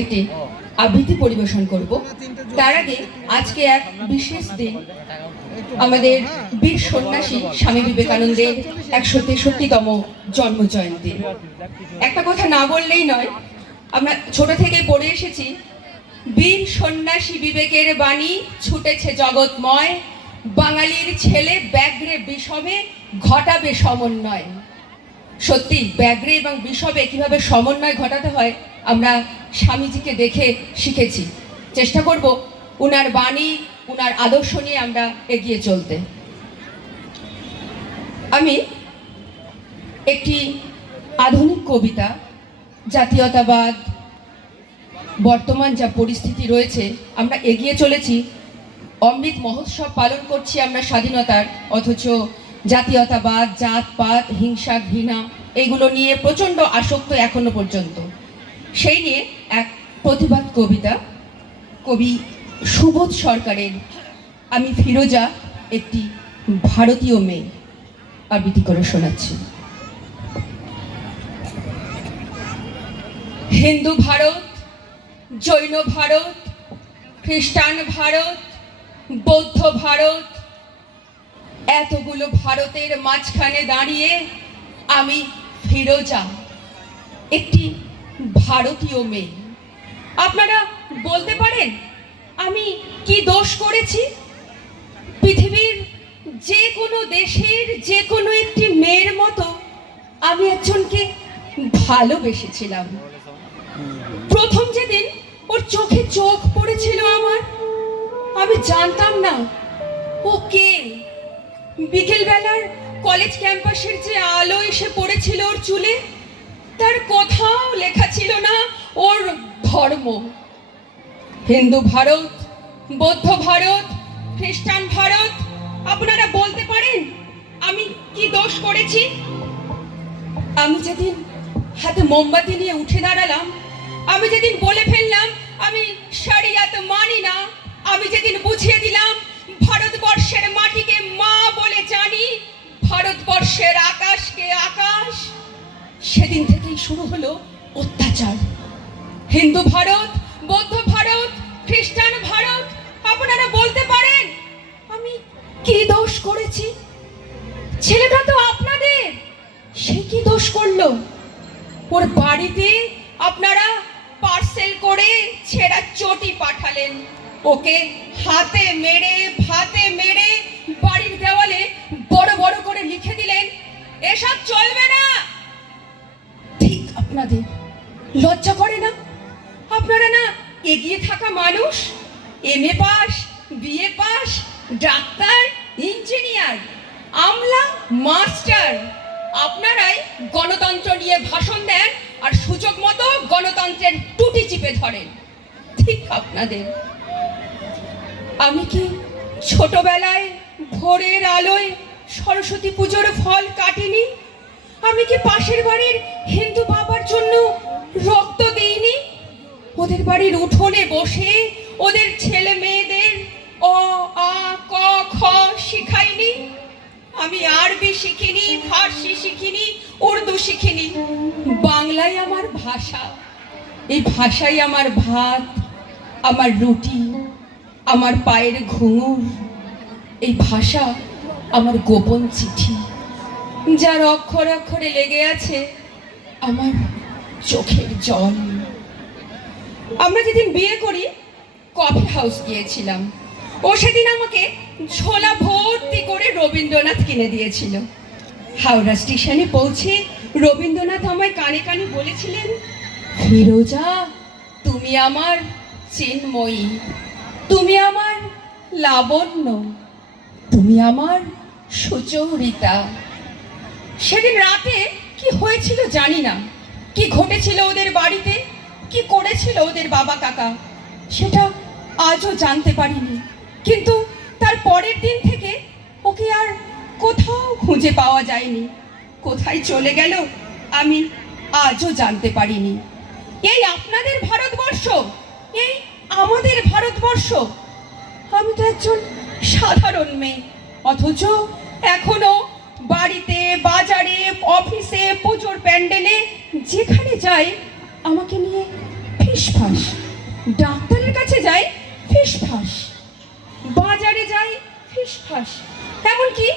একটি আবৃত্তি পরিবেশন করব। তার আগে আজকে এক বিশেষ দিন আমাদের বীর সন্ন্যাসী স্বামী বিবেকানন্দের একশো তেষট্টিতম জন্ম জয়ন্তী একটা কথা না বললেই নয়, আমরা ছোট থেকে পড়ে এসেছি, বীর সন্ন্যাসী বিবেকের বাণী ছুটেছে জগৎময়, বাঙালির ছেলে ব্যাঘ্রে বিষমে ঘটাবে সমন্বয়। সত্যি ব্যাঘ্রে এবং বিষবে কীভাবে সমন্বয় ঘটাতে হয় আমরা স্বামীজিকে দেখে শিখেছি। চেষ্টা করব উনার বাণী, উনার আদর্শ নিয়ে আমরা এগিয়ে চলতে। আমি একটি আধুনিক কবিতা, জাতীয়তাবাদ, বর্তমান যা পরিস্থিতি রয়েছে, আমরা এগিয়ে চলেছি। অমৃত মহোৎসব পালন করছি আমরা স্বাধীনতার, অথচ জাতীয়তাবাদ, জাতপাত, হিংসা, ঘৃণা, এগুলো নিয়ে প্রচণ্ড আসক্ত এখনও পর্যন্ত। সেই নিয়ে এক প্রতিবাদ কবিতা, কবি সুবোধ সরকারের আমি ফিরোজা একটি ভারতীয় মেয়ে, আবৃত্তি করে শোনাচ্ছি। হিন্দু ভারত, জৈন ভারত, খ্রিস্টান ভারত, বৌদ্ধ ভারত, এতগুলো ভারতের মাঝখানে দাঁড়িয়ে আমি ফিরোজা, একটি ভারতীয় মেয়ে। আপনারা বলতে পারেন, আমি কি দোষ করেছি? পৃথিবীর যে কোনো দেশের যে কোনো একটি মেয়ের মতো আমি একজনকে ভালোবেসেছিলাম। প্রথম যেদিন ওর চোখে চোখ পড়েছিল আমার, আমি জানতাম না ও কে। বিকেলবেলার কলেজ ক্যাম্পাসের যে আলো এসে পড়েছিল ওর চুলে তার কোথাও লেখা ছিল না ওর ধর্ম। হিন্দু ভারত, বৌদ্ধ ভারত, খ্রিস্টান ভারত, আপনারা বলতে পারেন আমি কি দোষ করেছি? আমি যেদিন হাতে মোমবাতি নিয়ে উঠে দাঁড়ালাম, আমি যেদিন বলে ফেললাম, আমি শরিয়াত মানি না, আমি যেদিন বুঝিয়ে দিলাম, ভারতবর্ষের মাটিকে মা বলে জানি, ভারতবর্ষের আকাশকে আকাশ। সেদিন থেকেই শুরু হলো অত্যাচার। হিন্দু ভারত, বৌদ্ধ ভারত, খ্রিস্টান ভারত, আপনারা বলতে পারেন, আমি কি দোষ করেছি? ছেলেটা তো আপনাদের, সে কি দোষ করল? ওর বাড়িতে আপনারা পার্সেল করে ছেঁড়া চটি পাঠালেন। ওকে হাতে মেরে, ভাতে মেরে বাড়ির দেওয়ালে বড় বড় করে লিখে দিলেন, এসব চলবে না। আপনাদের। লজ্জা করে না? আপনারা না এগিয়ে থাকা মানুষ M A pass, BA pass, doctor, engineer, Amla, master. আপনারাই গণতন্ত্র নিয়ে ভাষণ দেন আর সুযোগ মতো গণতন্ত্রের টুটি চিপে ধরেন। ঠিক আপনাদের। আমি কি ছোটবেলায় ভোরের আলোয় সরস্বতী পুজোর ফল কাটিনি? আমি কি পাশের বাড়ির হিন্দু বাবার জন্য রক্ত দিইনি। ওদের বাড়ির উঠোনে বসে ওদের ছেলে মেয়েদের অ, আ, ক, খ শিখাইনি। আমি আরবি শিখিনি, ফার্সি শিখিনি, উর্দু শিখিনি। বাংলাই আমার ভাষা। এই ভাষাই আমার ভাত, আমার রুটি, আমার পায়ের ঘুঙুর। এই ভাষা আমার গোপন চিঠি। যার অক্ষরে অক্ষরে লেগে আছে আমার চোখের জল। আমরা যেদিন বিয়ে করি, কফি হাউস গিয়েছিলাম। ও সেদিন আমাকে ঝোলা ভর্তি করে রবীন্দ্রনাথ কিনে দিয়েছিল। হাওড়া স্টেশনে পৌঁছে রবীন্দ্রনাথ আমায় কানে কানে বলেছিলেন ফিরোজা তুমি আমার চিন্ময়ী, তুমি আমার লাবণ্য, তুমি আমার সুচরিতা। সেদিন রাতে কি হয়েছিল জানি না। কি ঘটেছিল ওদের বাড়িতে? কি করেছিল ওদের বাবা কাকা? সেটা আজও জানতে পারিনি। কিন্তু তার পরের দিন থেকে ওকে আর কোথাও খুঁজে পাওয়া যায়নি। কোথায় চলে গেল আমি আজও জানতে পারিনি। এই আপনাদের ভারতবর্ষ, এই আমাদের ভারতবর্ষ, আমি তো একজন সাধারণ মেয়ে, অথচ এখনও বাড়িতে, বাজারে, অফিসে, পুজোর প্যান্ডেলে, যেখানে যাই, আমাকে নিয়ে ফিসফাস। ডাক্তারের কাছে যাই, ফিসফাস। বাজারে যাই, ফিসফাস। এমনকি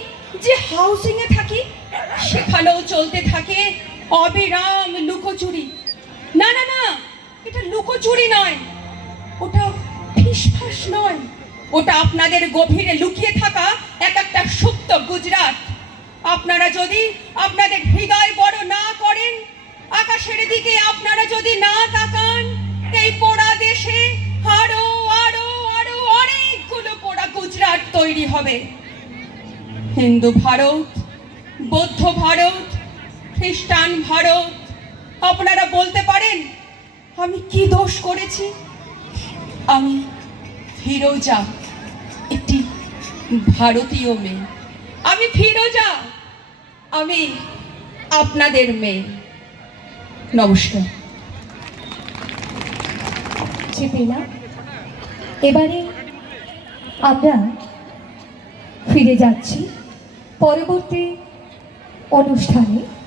যে হাউসিং এ থাকি, সেখানেও চলতে থাকে অবিরাম লুকোচুরি। না না না, এটা লুকোচুরি নয়, ওটা ফিসফাস নয়। ওটা আপনাদের গভীরে লুকিয়ে থাকা এক একটা সুপ্ত গুজরাট। আপনারা যদি আপনাদের হৃদয় বড় না করেন, আকাশের দিকে আপনারা যদি না তাকান, এই পোড়া দেশে আরও আরও আরও অনেকগুলো পোড়া গুজরাট তৈরি হবে। হিন্দু ভারত, বৌদ্ধ ভারত, খ্রিস্টান ভারত, আপনারা বলতে পারেন, আমি কি দোষ করেছি? আমি ফিরোজা, একটি ভারতীয় মেয়ে। আমি ফিরোজা আমি আপনাদের মেয়ে। নমস্কার। এবারে আমরা ফিরে যাচ্ছি পরবর্তী অনুষ্ঠানে।